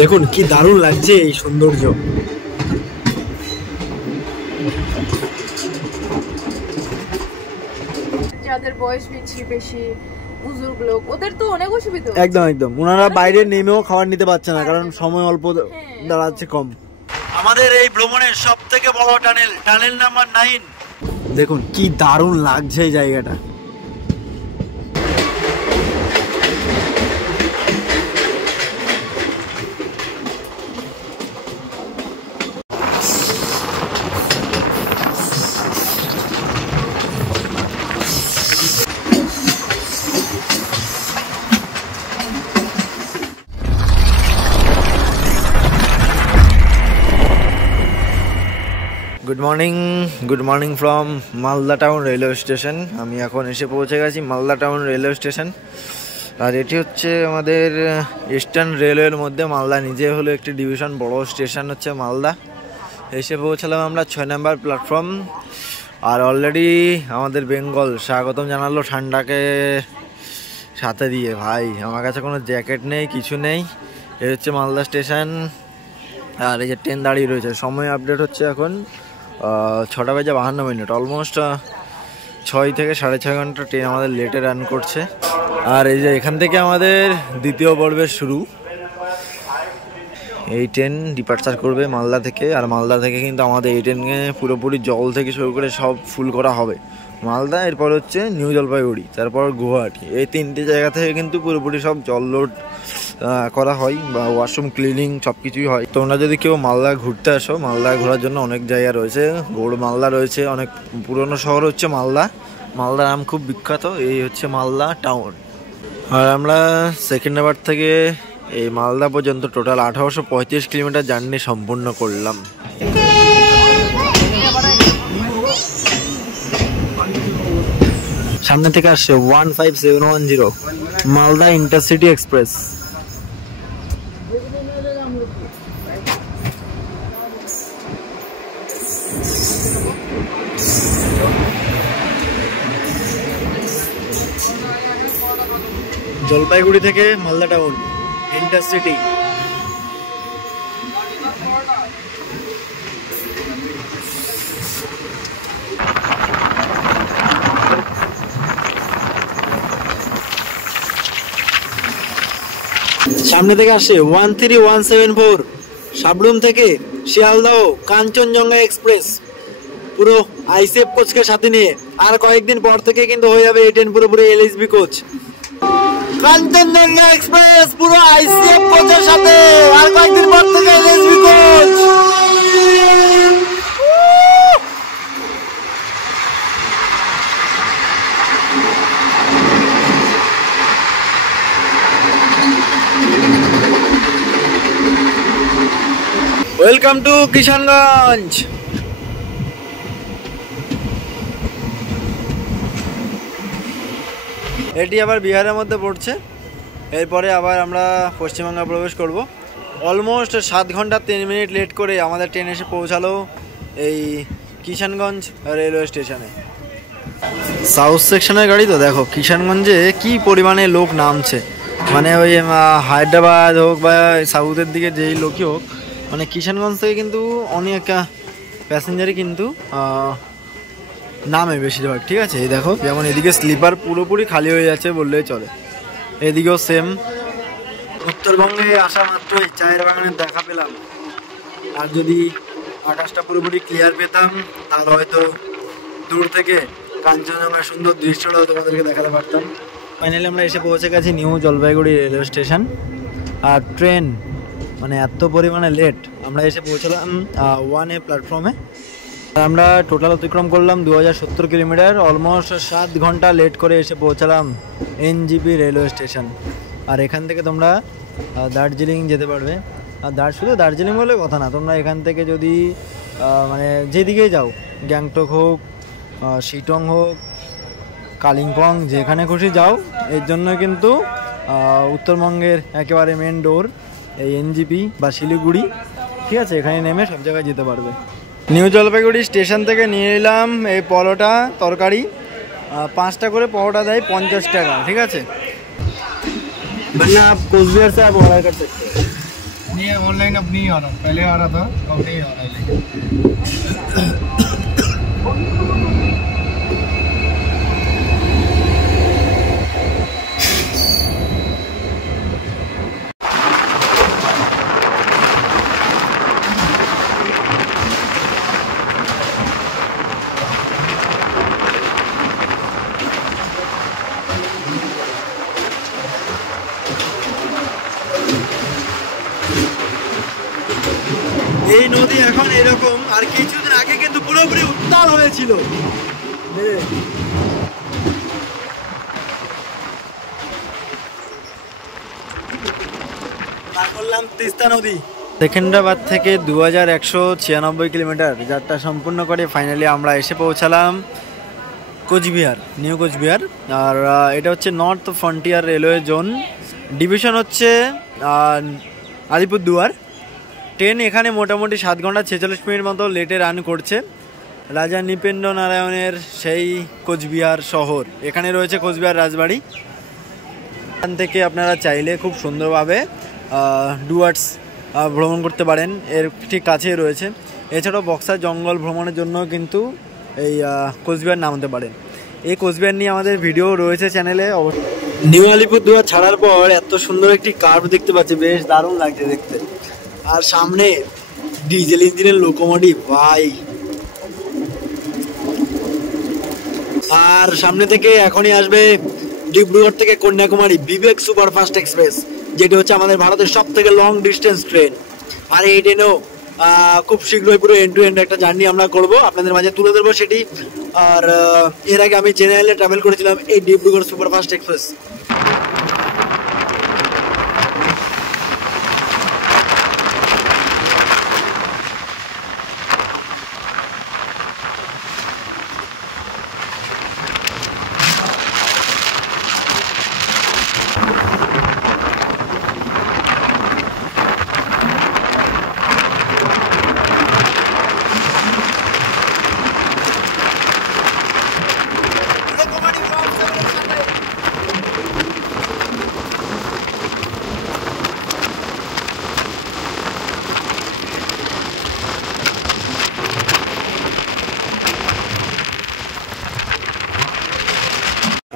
দেখুন কি দারুণ লাগছে এই সৌন্দর্য। যাদের বয়স বেশি বুজুর্গ লোক ওদের তো অনেক অসুবিধা। একদম একদম, ওনারা বাইরে নেমেও খাবার নিতে পারছে না, কারণ সময় অল্প দাঁড়াচ্ছে কম। আমাদের এই ভ্রমণের সব থেকে বড় টানেল নাম্বার 9। দেখুন কি দারুণ লাগছে এই জায়গাটা। Good morning from Malda town railway station. আমি এখন এসে পৌঁছে গেছি মালদা টাউন রেলওয়ে স্টেশন। আর এটি হচ্ছে আমাদের ইস্টার্ন রেলওয়ের মধ্যে মালদা নিজে হলো একটি ডিভিশন, বড় স্টেশন হচ্ছে মালদা। এসে পৌঁছালাম আমরা 6 নম্বর প্ল্যাটফর্ম। আর অলরেডি আমাদের বেঙ্গল স্বাগতম জানালো ঠান্ডাকে সাথে দিয়ে। ভাই আমার কাছে কোনো জ্যাকেট নেই, কিছু নেই। এ হচ্ছে মালদা স্টেশন। আর এই যে ট্রেন দাঁড়িয়ে রয়েছে, সময় আপডেট হচ্ছে এখন 6:52। অলমোস্ট 6 থেকে 6.5 ঘন্টা ট্রেন আমাদের লেটে রান করছে। আর এই যে এখান থেকে আমাদের দ্বিতীয় পর্বের শুরু। এই ট্রেন ডিপার্চার করবে মালদা থেকে। আর মালদা থেকে কিন্তু আমাদের এই ট্রেনকে পুরোপুরি জল থেকে শুরু করে সব ফুল করা হবে। মালদা, এরপর হচ্ছে নিউ জলপাইগুড়ি, তারপর গুয়াহাটি। এই 3টে জায়গা থেকে কিন্তু পুরোপুরি সব জল লোড করা হয়, বা ওয়াশরুম ক্লিনিং সব কিছুই হয়। তোমরা যদি কেউ মালদা ঘুরতে আসো, মালদা ঘোরার জন্য অনেক জায়গা রয়েছে। গৌড় মালদা রয়েছে, অনেক পুরনো শহর হচ্ছে মালদা। মালদার নাম খুব বিখ্যাত। এই হচ্ছে মালদা টাউন। আর আমরা সেকেন্ড নাম্বার থেকে এই মালদা পর্যন্ত টোটাল 1835 কিলোমিটার জার্নি সম্পূর্ণ করলাম। সামনে থেকে আসছে 15710 মালদা ইন্টারসিটি এক্সপ্রেস। জলপাইগুড়ি থেকে মালদা টাউন ইন্টারসিটি। সামনে থেকে আসে 13174 সাবরুম থেকে শিয়ালদহ কাঞ্চনজঙ্ঘা এক্সপ্রেস, পুরো আইসিএফ কোচকে সাথে নিয়ে। আর কয়েকদিন পর থেকে কিন্তু হয়ে যাবে এই ট্রেন পুরোপুরি এলএসবি কোচ। কাঞ্চনজঙ্ঘা এক্সপ্রেস পুরো আইসিএফ কোচের সাথে, আর কয়েকদিন পর থেকে LSB coach. Welcome to Kishanganj. এটি আবার বিহারের মধ্যে পড়ছে। এরপরে আবার আমরা পশ্চিমবঙ্গে প্রবেশ করব। অলমোস্ট 7 ঘন্টা 3 মিনিট লেট করে আমাদের ট্রেন এসে পৌঁছালো এই কিষানগঞ্জ রেলওয়ে স্টেশনে। সাউথ সেকশনের গাড়ি তো দেখো, কিষানগঞ্জে কি পরিমাণে লোক নামছে। মানে ওই হায়দ্রাবাদ হোক বা সাউথের দিকে যেই লোকই হোক, মানে কিষানগঞ্জ থেকে কিন্তু অনেক প্যাসেঞ্জারই কিন্তু নামে বেশিরভাগ। ঠিক আছে, এই দেখো যেমন এদিকে স্লিপার পুরোপুরি খালি হয়ে যাচ্ছে বললেই চলে। এদিকেও সেম। উত্তরবঙ্গে আসা মাত্রই চায়ের বাগানের দেখা পেলাম। আর যদি আকাশটা পুরোপুরি ক্লিয়ার পেতাম, তাহলে হয়তো দূর থেকে কাঞ্চনজঙ্ঘার সুন্দর দৃশ্যটাও তোমাদেরকে দেখাতে পারতাম। ফাইনালি আমরা এসে পৌঁছে গেছি নিউ জলপাইগুড়ি রেলওয়ে স্টেশন। আর ট্রেন মানে এত পরিমাণে লেট, আমরা এসে পৌঁছলাম 1A প্ল্যাটফর্মে। আমরা টোটাল অতিক্রম করলাম 2070 কিলোমিটার। অলমোস্ট 7 ঘন্টা লেট করে এসে পৌঁছালাম এনজিপি রেলওয়ে স্টেশন। আর এখান থেকে তোমরা দার্জিলিং যেতে পারবে। আর শুধু দার্জিলিং বলে কথা না, তোমরা এখান থেকে যদি মানে যেদিকেই যাও, গ্যাংটক হোক, শিটং হোক, কালিম্পং, যেখানে খুশি যাও, এর জন্য কিন্তু উত্তরবঙ্গের একেবারে মেন ডোর এই এনজিপি বা শিলিগুড়ি। ঠিক আছে, এখানে নেমে সব জায়গায় যেতে পারবে। নিউ জলপাইগুড়ি স্টেশন থেকে নিয়ে এলাম এই পরোটা তরকারি। 5টা করে পরোটা দেয়, 50 টাকা। ঠিক আছে, वरना आप कोचबिहार से आप ऑर्डर कर सकते हैं। नहीं ऑनलाइन अब नहीं आ रहा, पहले आ रहा था अब नहीं आ रहा है लेकिन। এই নদী এখন এরকম, আর কিছুদিন আগে কিন্তু পুরোপুরি উত্তাল হয়েছিল। পার করলাম তিস্তা নদী। সেকেন্দ্রাবাদ থেকে 2196 কিলোমিটার যাত্রা সম্পূর্ণ করে ফাইনালি আমরা এসে পৌঁছালাম কোচবিহার, নিউ কোচবিহার। আর এটা হচ্ছে north frontier railway zone, division হচ্ছে আলিপুরদুয়ার। ট্রেন এখানে মোটামুটি 7 ঘন্টা 46 মিনিট মতো লেটে রান করছে। রাজা নৃপেন্দ্র নারায়ণের সেই কোচবিহার শহর, এখানে রয়েছে কোচবিহার রাজবাড়ি। এখান থেকে আপনারা চাইলে খুব সুন্দরভাবে ডুয়ার্স ভ্রমণ করতে পারেন, এর ঠিক কাছেই রয়েছে। এছাড়াও বক্সার জঙ্গল ভ্রমণের জন্য কিন্তু এই কোচবিহার নামতে পারেন। এই কোচবিহার নিয়ে আমাদের ভিডিও রয়েছে চ্যানেলে। নিউ আলিপুরদুয়ার ছাড়ার পর এত সুন্দর একটি কার্ভ দেখতে পাচ্ছি, বেশ দারুণ লাগছে দেখতে। আর সামনে ডিজেল ইঞ্জিনের লোকোমোটিভ ভাই, আর সামনে থেকে এখনই আসবে ডিব্রুগড় থেকে কন্যাকুমারী বিবেক সুপারফাস্ট এক্সপ্রেস, যেটি হচ্ছে আমাদের ভারতের সব থেকে লং ডিস্টেন্স ট্রেন। আর এই ট্রেনেও খুব শীঘ্রই পুরো এন্ড টু এন্ড একটা জার্নি আমরা করব, আপনাদের মাঝে তুলে ধরবো সেটি। আর এর আগে আমি জেনারেলে ট্রাভেল করেছিলাম এই ডিব্রুগড় সুপারফাস্ট এক্সপ্রেস।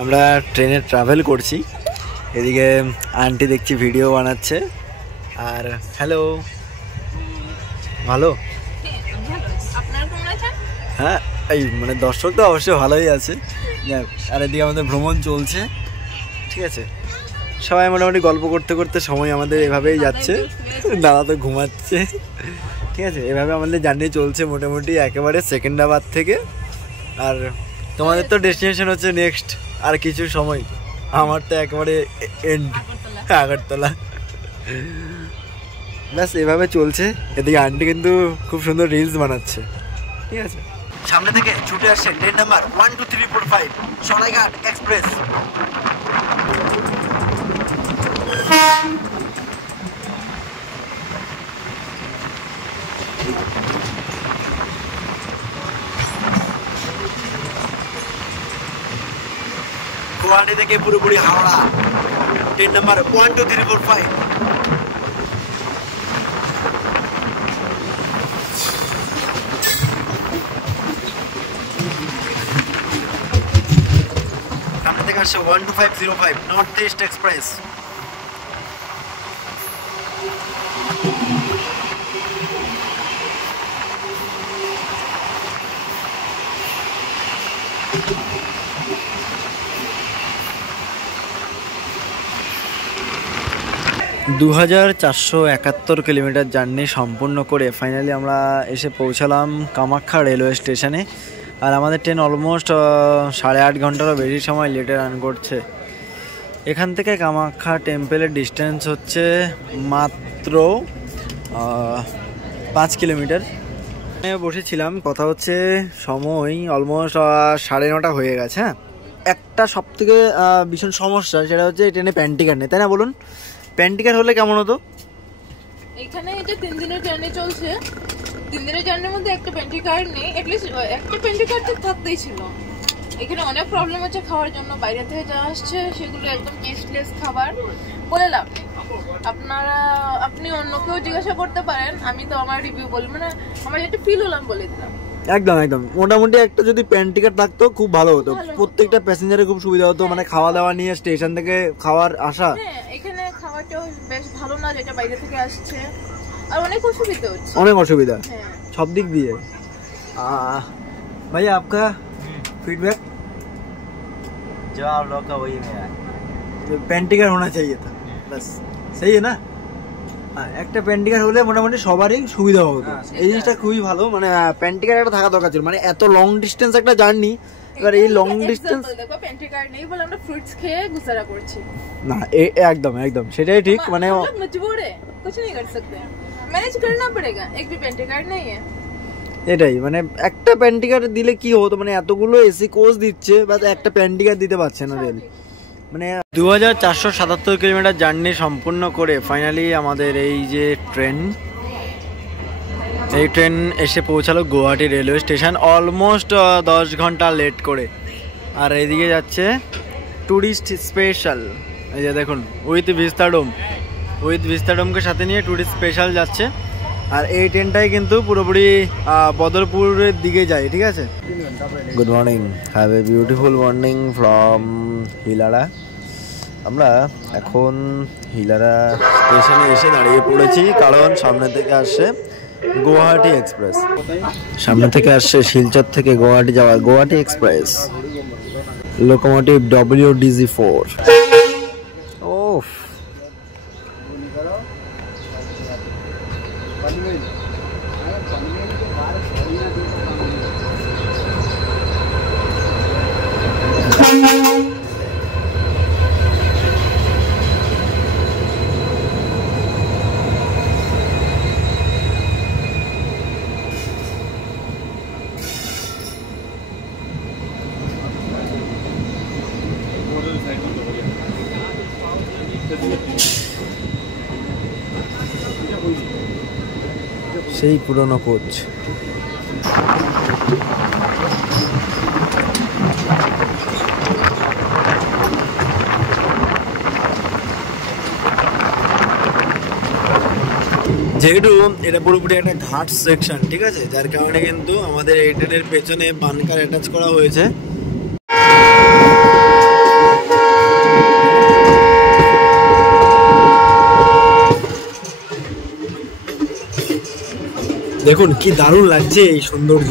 আমরা ট্রেনে ট্রাভেল করছি, এদিকে আন্টি দেখছি ভিডিও বানাচ্ছে। আর হ্যালো, ভালো? হ্যাঁ, এই মানে দর্শক তো অবশ্যই ভালোই আছে। আর এদিকে আমাদের ভ্রমণ চলছে, ঠিক আছে। সবাই মোটামুটি গল্প করতে করতে সময় আমাদের এভাবেই যাচ্ছে। দাদা তো ঘুমাচ্ছে, ঠিক আছে। এভাবে আমাদের জার্নি চলছে মোটামুটি একেবারে সেকেন্দ্রাবাদ থেকে। আর তোমাদের তো ডেস্টিনেশন হচ্ছে নেক্সট আর কিছু সময়, আমার তো একেবারে এন্ড আগরতলা। ব্যাস এভাবে চলছে। এদিকে আন্টি কিন্তু খুব সুন্দর রিলস বানাচ্ছে, ঠিক আছে। সামনে থেকে ছুটে আসছে train number 12345 Saraighat express. Guwahati থেকে পুরোপুরি হাওড়া, ট্রেন নাম্বার 12345। সামনে থেকে আসছে 12505 নর্থ ইস্ট এক্সপ্রেস। দু 2471 কিলোমিটার জার্নি সম্পূর্ণ করে ফাইনালি আমরা এসে পৌঁছালাম কামাখ্যা রেলওয়ে স্টেশনে। আর আমাদের ট্রেন অলমোস্ট 8.5 ঘন্টারও বেশি সময় লেটে রান করছে। এখান থেকে কামাখ্যা টেম্পেলের ডিস্টেন্স হচ্ছে মাত্র 5 কিলোমিটার। বসেছিলাম, কথা হচ্ছে সময় অলমোস্ট 9:30 হয়ে গেছে। হ্যাঁ, একটা সব থেকে ভীষণ সমস্যা সেটা হচ্ছে ট্রেনে প্যান্টিকার নেই, তাই না বলুন? প্যান্টিকার হলে কেমন হতো? এখানে এটা 3 দিনের জার্নি চলছে, 3 দিনের জার্নির মধ্যে একটা প্যান্টিকার নেই। অ্যাটলিস্ট একটা প্যান্টিকার তো থাকতেই ছিল। এখানে অনেক প্রবলেম হচ্ছে খাওয়ার জন্য, বাইরে থেকে যা আসছে সেগুলো একদম টেস্টলেস খাবার, বলে লাভ নেই। আপনারা আপনি অন্য কেউ জিজ্ঞাসা করতে পারেন, আমি তো আমার রিভিউ বলি, মানে আমার যেটা ফিল হলাম বলে দিলাম। একদম একদম মোটামুটি একটা যদি প্যান টিকিট থাকতো খুব ভালো হতো, প্রত্যেকটা প্যাসেঞ্জারের খুব সুবিধা হতো, মানে খাওয়া দাওয়া নিয়ে স্টেশন থেকে খাওয়ার আসা। হ্যাঁ এখানে খাওয়াটাও বেশ ভালো না, যেটা বাইরে থেকে আসছে, আর অনেক অসুবিধা হচ্ছে, অনেক অসুবিধা হ্যাঁ सब दिख दिए। भैया आपका फीडबैक? जो आप लोग का वही मेरा है। প্যান টিকিট होना चाहिए था बस, सही है ना? হ্যাঁ একটা প্যান টিকিট হলে মোটামুটি সবারই সুবিধা হতো, এই জিনিসটা খুবই ভালো, মানে প্যান টিকিট একটা থাকা দরকার ছিল, মানে এত লং ডিস্টেন্স একটা জার্নি, এবার এই লং ডিস্টেন্স দেখো পেন্ট্রি কার্ড নেই বলে আমরা ফ্রুটস খেয়ে গুজারা করছি না, একদম একদম সেটাই ঠিক, মানে मजबूर है, कुछ नहीं कर सकते, मैनेज करना पड़ेगा, एक भी पेंट्री कार्ड नहीं है। এটাই মানে একটা প্যান টিকিট দিলে কি হতো, মানে এতগুলো এসি কোচ দিচ্ছে বাট একটা প্যান টিকিট দিতে পারছে না রেল। মানে 2477 কিলোমিটার জার্নি সম্পূর্ণ করে ফাইনালি আমাদের এই যে ট্রেন এসে পৌঁছালো গুয়াহাটি রেলওয়ে স্টেশন, অলমোস্ট 10 ঘন্টা লেট করে। আর এইদিকে যাচ্ছে ট্যুরিস্ট স্পেশাল, এই যে দেখুন উইথ ভিস্তাডোমকে সাথে নিয়ে ট্যুরিস্ট স্পেশাল যাচ্ছে। আর এই ট্রেনটাই কিন্তু পুরোপুরি বদরপুরের দিকে যায়, ঠিক আছে। Good morning, have a beautiful morning from Hilara. আমরা এখন হিলাড়া স্টেশনে এসে দাঁড়িয়ে পড়েছি, কারণ সামনে থেকে আসছে গুয়াহাটি এক্সপ্রেস, সামনে থেকে আসছে শিলচর থেকে গুয়াহাটি যাওয়ার গুয়াহাটি এক্সপ্রেস, লোকোমোটিভ WDG4। ওফ সেই পুরনো কোচ। যেহেতু এটা পুরোপুরি একটা ঘাট সেকশন, ঠিক আছে, যার কারণে কিন্তু আমাদের এই ট্রেনের পেছনে বানকার অ্যাটাচ করা হয়েছে। দেখুন কি দারুণ লাগছে এই সৌন্দর্য।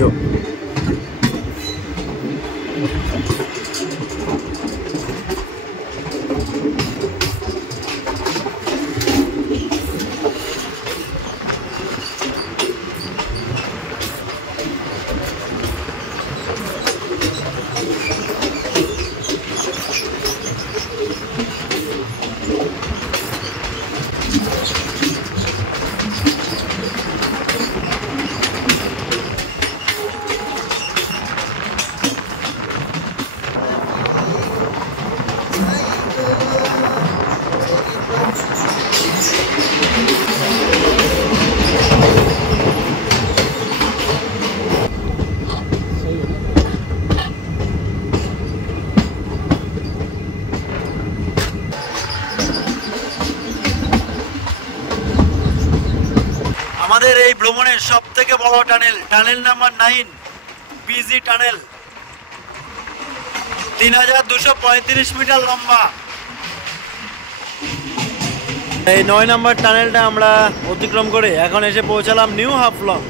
আমাদের এই ভ্রমণের সব থেকে বড় টানেল নাম্বার 9 বিজি টানেল, 3235 মিটার লম্বা। এই 9 নম্বর টানেলটা আমরা অতিক্রম করে এখন এসে পৌঁছালাম নিউ হাফলং।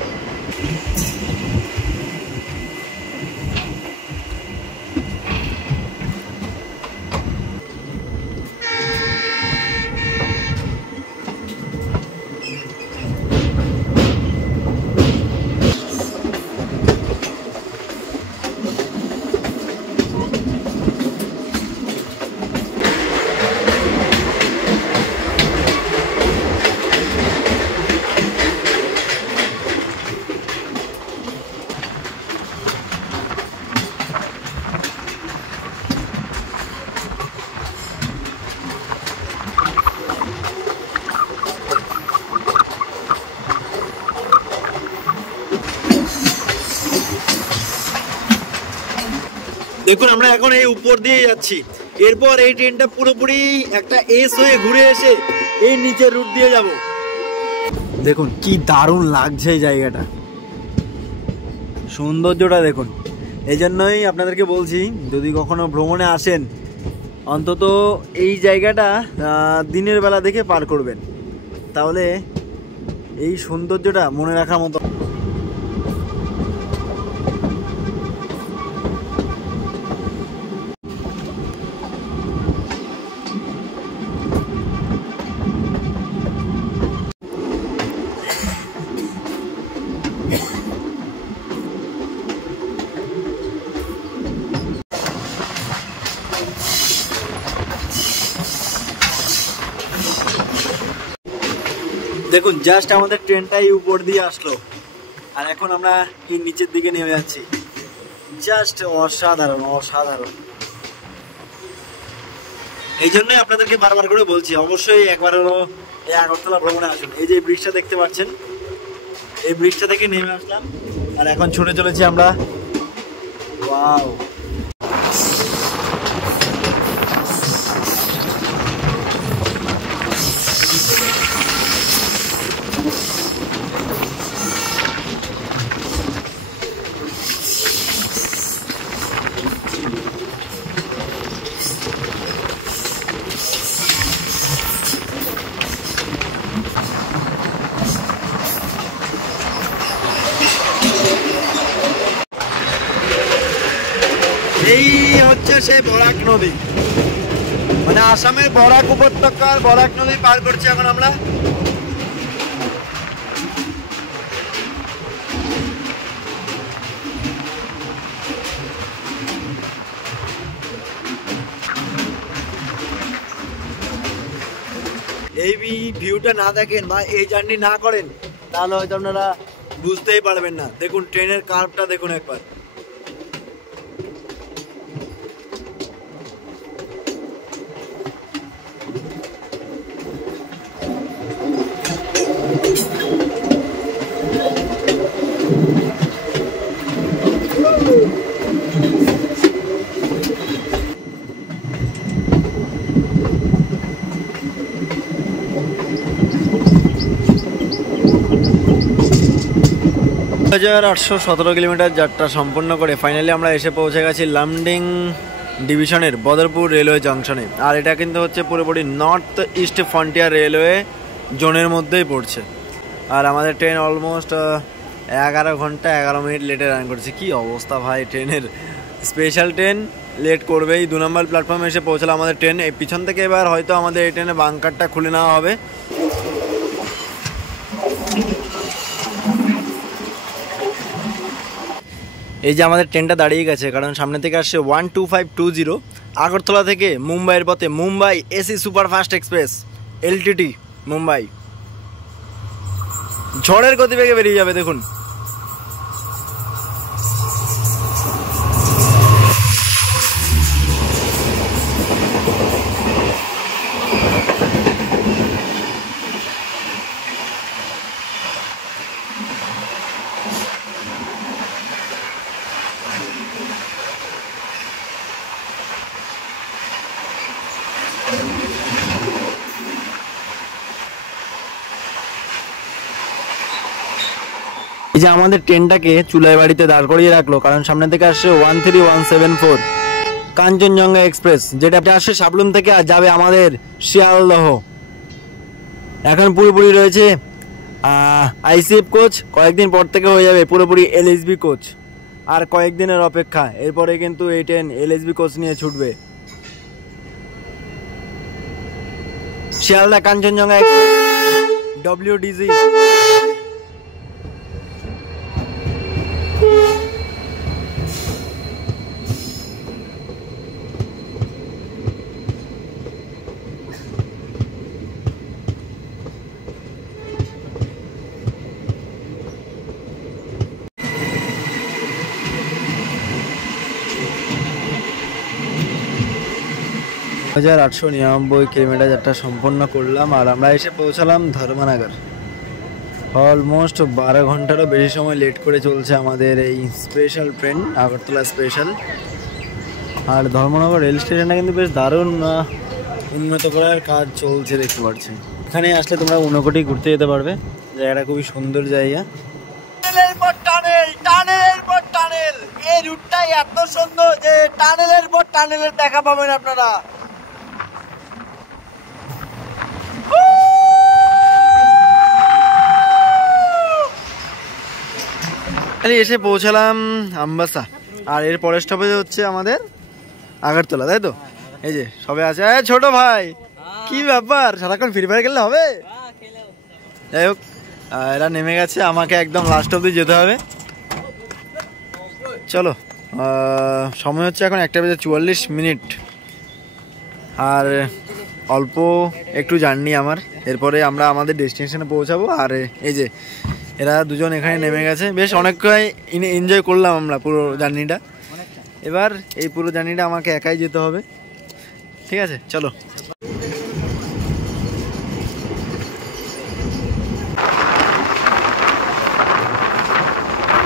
দেখুন আমরা এখন এই উপর দিয়ে যাচ্ছি, এরপর এই ট্রেনটা পুরোপুরি একটা এস হয়ে ঘুরে এসে এই নিচের রুট দিয়ে যাব। দেখুন কি দারুণ লাগছে এই জায়গাটা, সৌন্দর্যটা দেখুন। এই জন্যই আপনাদেরকে বলছি, যদি কখনো ভ্রমণে আসেন অন্তত এই জায়গাটা দিনের বেলা দেখে পার করবেন, তাহলে এই সৌন্দর্যটা মনে রাখার মতো। দেখুন জাস্ট আমাদের ট্রেনটাই উপর দিয়ে আসলো, আর এখন আমরা এই নিচের দিকে নেমে যাচ্ছি। জাস্ট অসাধারণ অসাধারণ। এই জন্যই আপনাদেরকে বারবার করে বলছি, অবশ্যই একবার হলো এই আগরতলা ভ্রমণে আসুন। এই যে ব্রিজটা দেখতে পাচ্ছেন, এই ব্রিজটা থেকে নেমে আসলাম, আর এখন ছুটে চলেছি আমরা। ওয়াও, এই হচ্ছে সেই বরাক নদী, মানে আসামের বরাক উপত্যকার বরাক নদী পার করছি এখন আমরা। এই ভিউটা না দেখেন বা এই জার্নি না করেন তাহলে হয়তো আপনারা বুঝতেই পারবেন না। দেখুন ট্রেনের কার্ভটা দেখুন একবার। হাজার 817 কিলোমিটার যাত্রা সম্পন্ন করে ফাইনালি আমরা এসে পৌঁছে গেছি লামডিং ডিভিশনের বদরপুর রেলওয়ে জংশনে। আর এটা কিন্তু হচ্ছে পুরোপুরি নর্থ ইস্ট ফ্রন্টিয়ার রেলওয়ে জোনের মধ্যেই পড়ছে। আর আমাদের ট্রেন অলমোস্ট 11 ঘন্টা 11 মিনিট লেটে রান করছে। কি অবস্থা ভাই ট্রেনের, স্পেশাল ট্রেন লেট করবেই। 2 নম্বর প্ল্যাটফর্মে এসে পৌঁছালো আমাদের ট্রেন। এই পিছন থেকে এবার হয়তো আমাদের এই ট্রেনে বাঙ্কারটা খুলে নেওয়া হবে। এই যে আমাদের ট্রেনটা দাঁড়িয়ে গেছে, কারণ সামনে থেকে আসছে 12520 আগরতলা থেকে মুম্বাইয়ের পথে Mumbai AC superfast express LTT Mumbai. ঝড়ের গতিবেগে বেরিয়ে যাবে দেখুন। এই যে আমাদের ট্রেনটাকে চুলাই বাড়িতে দাঁড় করিয়ে রাখলো, কারণ সামনে থেকে আসছে 13174 কাঞ্চনজঙ্ঘা এক্সপ্রেস, যেটা আসছে সাবলুম থেকে আর যাবে আমাদের শিয়ালদহ। এখন পুরোপুরি রয়েছে ICF কোচ, কয়েকদিন পর থেকে হয়ে যাবে পুরোপুরি LSB কোচ। আর কয়েকদিনের অপেক্ষা, এরপরে কিন্তু এই ট্রেন LSB কোচ নিয়ে ছুটবে। Sealdah Kanchenjunga express WDG। হাজার 899 কিলোমিটার যাত্রা সম্পন্ন করলাম, আর আমরা এসে পৌঁছালাম ধর্মনগর। অলমোস্ট 12 ঘন্টারও বেশি সময় লেট করে চলছে আমাদের এই স্পেশাল ট্রেন আগরতলা স্পেশাল। আর ধর্মনগর রেল স্টেশনটা কিন্তু বেশ দারুণ উন্নত করার কাজ চলছে দেখতে পাচ্ছি। এখানে আসলে তোমরা ঊনকোটি ঘুরতে যেতে পারবে, জায়গাটা খুবই সুন্দর জায়গা। টানেলের পর টানেল, টানেলের পর টানেল, এই রুটটাই এত সুন্দর যে টানেলের পর টানেলের দেখা পাবেন আপনারা। এসে পৌঁছালাম আমবাসা, আর এর পরের স্টপেজ হচ্ছে আমাদের আগরতলা, তাই তো? এই যে সবে আছে। ছোট ভাই, কি ব্যাপার, সারাক্ষণ ফ্রি ফায়ার খেললে হবে? যাই হোক, এরা নেমে গেছে, আমাকে একদম লাস্ট অব্দি যেতে হবে। চলো, সময় হচ্ছে এখন 1:44, আর অল্প একটু জার্নি আমার, এরপরে আমরা আমাদের ডেস্টিনেশনে পৌঁছাবো। আর এই যে এরা দুজন এখানে নেমে গেছে, বেশ অনেকটাই এনজয় করলাম আমরা পুরো জার্নিটা। এবার এই পুরো জার্নিটা আমাকে একাই যেতে হবে, ঠিক আছে? চলো।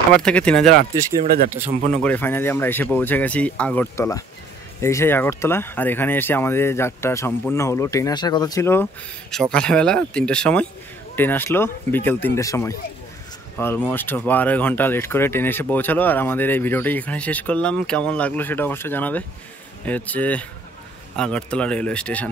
আবার থেকে 3038 কিলোমিটার যাত্রা সম্পূর্ণ করে ফাইনালি আমরা এসে পৌঁছে গেছি আগরতলা। এই সেই আগরতলা, আর এখানে এসে আমাদের যাত্রা সম্পূর্ণ হলো। ট্রেন আসার কথা ছিল সকালবেলা 3টের সময়, ট্রেন আসলো বিকেল 3টের সময়। অলমোস্ট 12 ঘন্টা লেট করে ট্রেন এসে পৌঁছালো। আর আমাদের এই ভিডিওটি এখানে শেষ করলাম। কেমন লাগলো সেটা অবশ্যই জানাবে। এ হচ্ছে আগরতলা রেলওয়ে স্টেশন।